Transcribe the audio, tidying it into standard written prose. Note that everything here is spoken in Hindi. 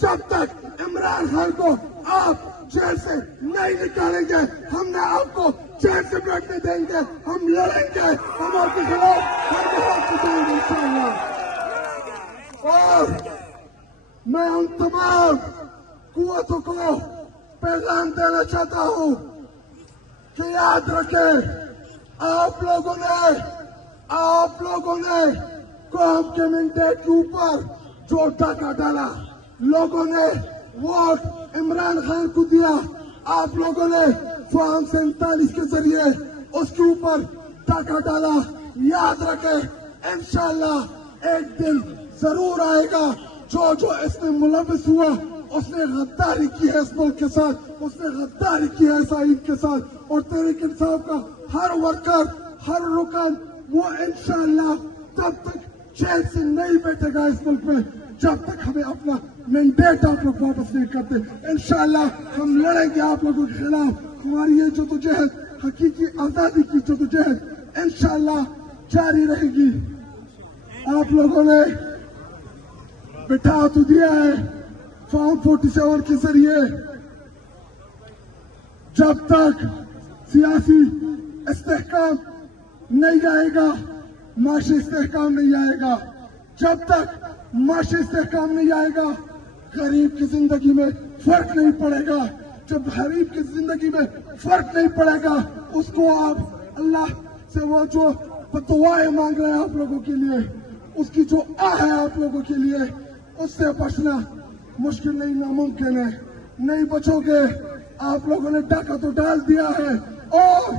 जब तक इमरान खान को आप जेल से नहीं निकालेंगे, हमने आपको जेल से बैठने देंगे। हम लड़ेंगे, हम आपके खिलाफ हर हाथ उठाएंगे इंशाअल्लाह। और मैं उन तमाम कुव्वतों को पैगाम देना चाहता हूँ कि याद रखें, आप लोगों ने कौम के मैंडेट के ऊपर जो डाका डाला, लोगों ने वोट इमरान खान को दिया, आप लोगों ने फॉर्म 47 के जरिए उसके ऊपर डाका डाला। याद रखें, इंशाअल्लाह एक दिन जरूर आएगा जो इसमें मुलविस हुआ, उसने गद्दारी की है इस मुल्क के साथ, उसने गद्दारी की है साइद के साथ। और तहरीक इंसाफ का हर वर्कर, हर रुकन वो इंशाअल्लाह तब तक जेल से नहीं बैठेगा इस मुल्क में जब तक हमें अपना मैंडेट आप लोग वापस नहीं करते। इंशाअल्लाह हम लड़ेंगे आप लोगों के खिलाफ। हमारी ये जदोजहद, हकीकी आजादी की जदोजहद इंशाअल्लाह जारी रहेगी। आप लोगों ने बिठा तो दिया है फॉर्म 47 के जरिए, जब तक सियासी इस्तेहकाम नहीं आएगा, माशी इस्तेहकाम नहीं आएगा, जब तक माशी इस्तेहकाम नहीं आएगा, गरीब की जिंदगी में फर्क नहीं पड़ेगा। जब गरीब की जिंदगी में फर्क नहीं पड़ेगा, उसको आप अल्लाह से वो जो दुआएं मांग रहे हैं आप लोगों के लिए, उसकी जो आह है आप लोगों के लिए, उससे बचना मुश्किल नहीं, नामुमकिन है। नहीं बचोगे, आप लोगों ने डाका तो डाल दिया है। और